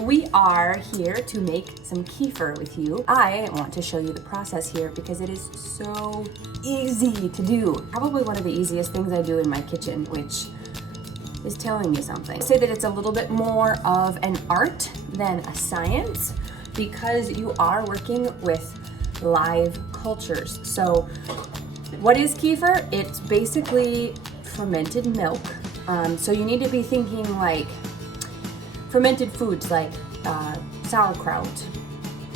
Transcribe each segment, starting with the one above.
we are here to make some kefir with you. I want to show you the process here because it is so easy to do. Probably one of the easiest things I do in my kitchen, which is telling you something. I say that it's a little bit more of an art than a science because you are working with live cultures. So what is kefir? It's basically fermented milk. So you need to be thinking like fermented foods like sauerkraut,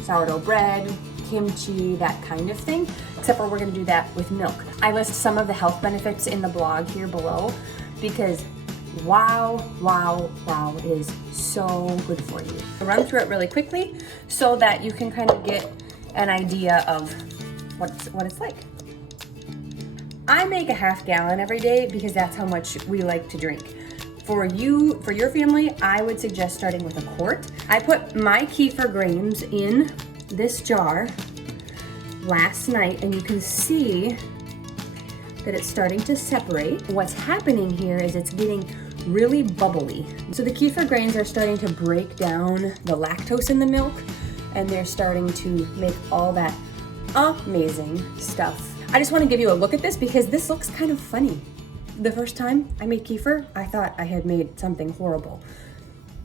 sourdough bread, kimchi, that kind of thing, except for we're gonna do that with milk. I list some of the health benefits in the blog here below because wow, it is so good for you. I'll run through it really quickly so that you can kind of get an idea of what it's like. I make a half gallon every day because that's how much we like to drink. For your family, I would suggest starting with a quart. I put my kefir grains in this jar last night and you can see that it's starting to separate. What's happening here is it's getting really bubbly. So the kefir grains are starting to break down the lactose in the milk and they're starting to make all that amazing stuff. I just want to give you a look at this because this looks kind of funny. The first time I made kefir, I thought I had made something horrible.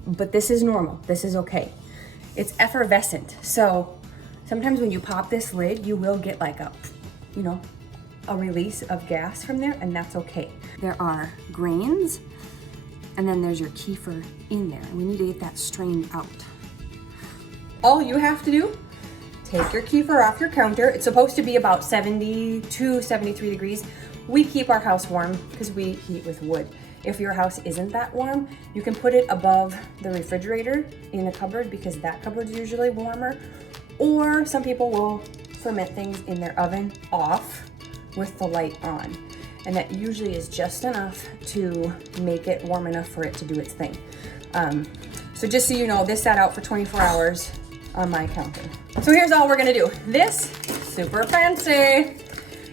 But this is normal. This is okay. It's effervescent. So sometimes when you pop this lid, you will get like a release of gas from there, and that's okay. There are grains, and then there's your kefir in there. We need to get that strained out. All you have to do, take your kefir off your counter. It's supposed to be about 72, 73 degrees. We keep our house warm because we heat with wood. If your house isn't that warm, you can put it above the refrigerator in a cupboard because that cupboard's usually warmer. Or some people will ferment things in their oven off with the light on. And that usually is just enough to make it warm enough for it to do its thing. So just so you know, this sat out for 24 hours on my counter. So here's all we're gonna do. This, super fancy,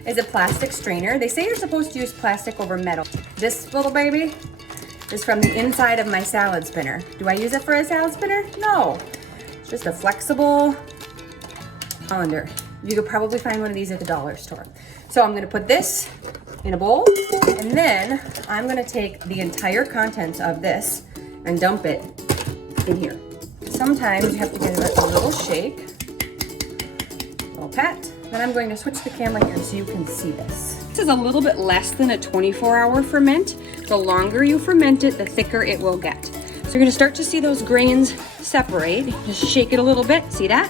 is a plastic strainer. They say you're supposed to use plastic over metal. This little baby is from the inside of my salad spinner. Do I use it for a salad spinner? No. It's just a flexible colander. You could probably find one of these at the dollar store. So I'm gonna put this in a bowl, and then I'm gonna take the entire contents of this and dump it in here. Sometimes you have to give it a little shake, a little pat. Then I'm going to switch the camera here so you can see this. This is a little bit less than a 24-hour ferment. The longer you ferment it, the thicker it will get. So you're gonna start to see those grains separate. Just shake it a little bit, see that?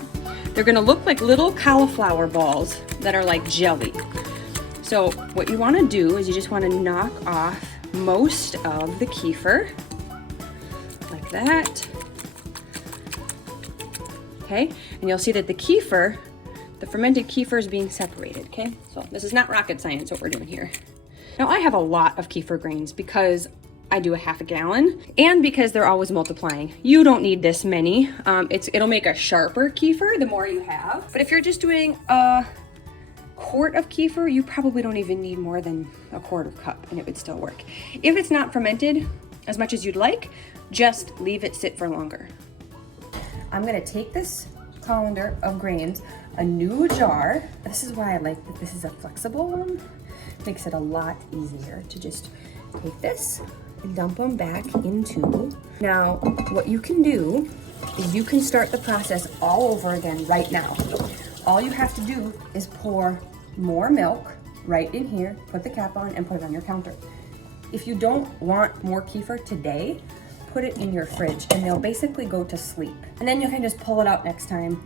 They're gonna look like little cauliflower balls that are like jelly. So what you wanna do is you just wanna knock off most of the kefir, like that. Okay, and you'll see that the kefir, the fermented kefir is being separated, okay? So this is not rocket science what we're doing here. Now I have a lot of kefir grains because I do a half a gallon and because they're always multiplying. You don't need this many. It'll make a sharper kefir the more you have. But if you're just doing a quart of kefir, you probably don't even need more than a quarter cup and it would still work. If it's not fermented as much as you'd like, just leave it sit for longer. I'm gonna take this colander of grains, a new jar. This is why I like that this is a flexible one. Makes it a lot easier to just take this and dump them back into. Now, what you can do is you can start the process all over again right now. All you have to do is pour more milk right in here, put the cap on, and put it on your counter. If you don't want more kefir today, put it in your fridge and they'll basically go to sleep. And then you can just pull it out next time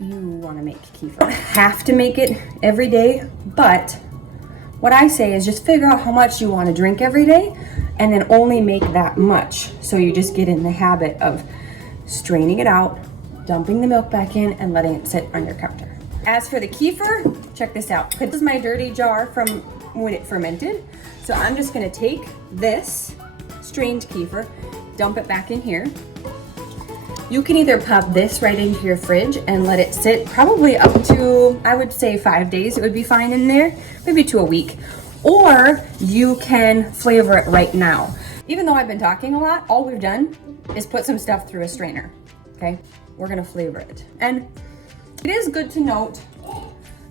you want to make kefir. Have to make it every day, but what I say is just figure out how much you want to drink every day and then only make that much. So you just get in the habit of straining it out, dumping the milk back in, and letting it sit on your counter. As for the kefir, check this out. This is my dirty jar from when it fermented. So I'm just gonna take this strained kefir, dump it back in here. You can either pop this right into your fridge and let it sit probably up to, I would say 5 days, it would be fine in there, maybe to a week. Or you can flavor it right now. Even though I've been talking a lot, all we've done is put some stuff through a strainer, okay? We're gonna flavor it. And it is good to note,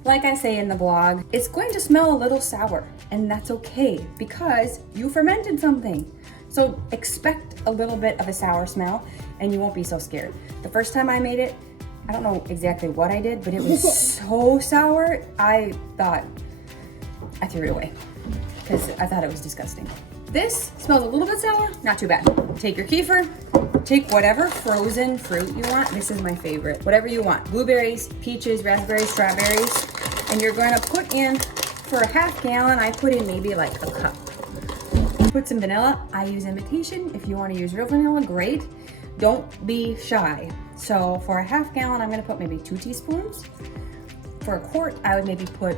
like I say in the blog, it's going to smell a little sour, and that's okay because you fermented something. So expect a little bit of a sour smell and you won't be so scared. The first time I made it, I don't know exactly what I did, but it was so sour, I thought I threw it away because I thought it was disgusting. This smells a little bit sour, not too bad. Take your kefir, take whatever frozen fruit you want. This is my favorite. Whatever you want. Blueberries, peaches, raspberries, strawberries. And you're going to put in, for a half gallon, I put in maybe like a cup. Put some vanilla. I use imitation. If you want to use real vanilla, great. Don't be shy. So for a half gallon, I'm going to put maybe 2 teaspoons. For a quart, I would maybe put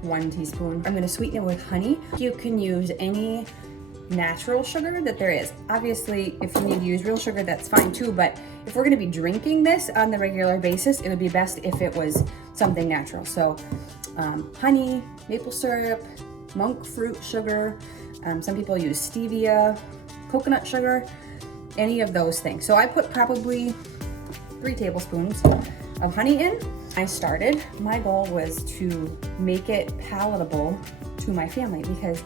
1 teaspoon. I'm going to sweeten it with honey. You can use any natural sugar that there is. Obviously, if you need to use real sugar, that's fine too, but if we're going to be drinking this on the regular basis, it would be best if it was something natural. So honey, maple syrup, monk fruit sugar, some people use stevia, coconut sugar, any of those things. So I put probably 3 tablespoons of honey in. My goal was to make it palatable to my family because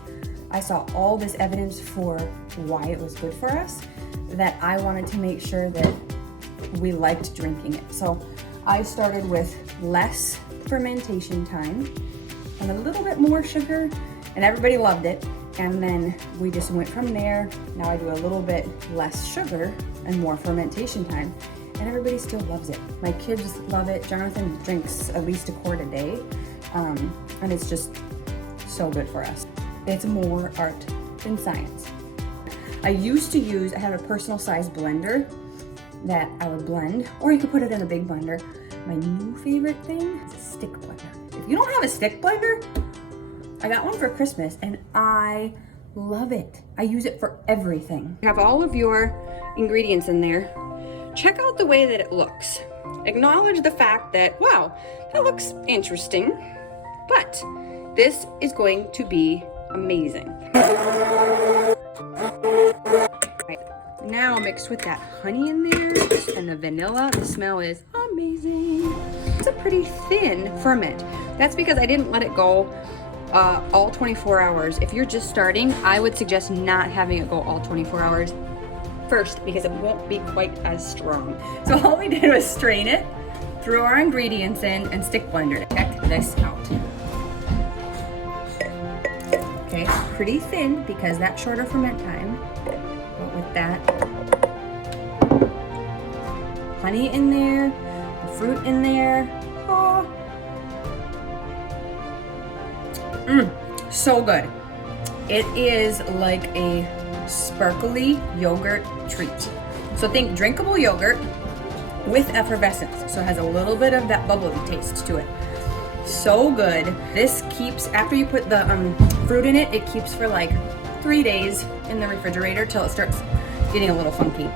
I saw all this evidence for why it was good for us that I wanted to make sure that we liked drinking it. So I started with less fermentation time and a little bit more sugar, and everybody loved it. And then we just went from there. Now I do a little bit less sugar and more fermentation time, and everybody still loves it. My kids love it. Jonathan drinks at least a quart a day, and it's just so good for us. It's more art than science. I have a personal size blender that I would blend, or you could put it in a big blender. My new favorite thing is a stick blender. If you don't have a stick blender, I got one for Christmas and I love it. I use it for everything. You have all of your ingredients in there. Check out the way that it looks. Acknowledge the fact that, wow, that looks interesting, but this is going to be amazing. Right. Now mixed with that honey in there and the vanilla, the smell is amazing. It's a pretty thin ferment. That's because I didn't let it go all 24 hours. If you're just starting, I would suggest not having it go all 24 hours first because it won't be quite as strong. So all we did was strain it, threw our ingredients in, and stick blender it. Check this out. Okay, pretty thin because that shorter ferment time. But with that honey in there, the fruit in there, oh. So good. It is like a sparkly yogurt treat. So think drinkable yogurt with effervescence. So it has a little bit of that bubbly taste to it. So good. This keeps, after you put the fruit in it, it keeps for like 3 days in the refrigerator till it starts getting a little funky.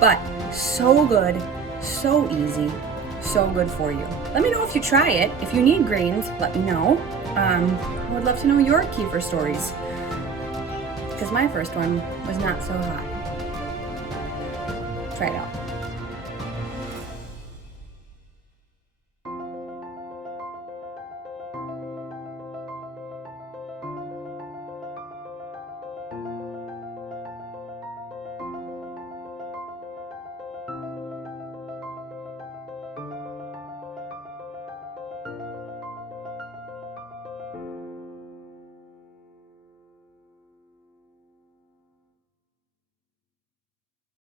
But so good, so easy, so good for you. Let me know if you try it. If you need grains, let me know. I would love to know your kefir stories because my first one was not so hot. Try it out.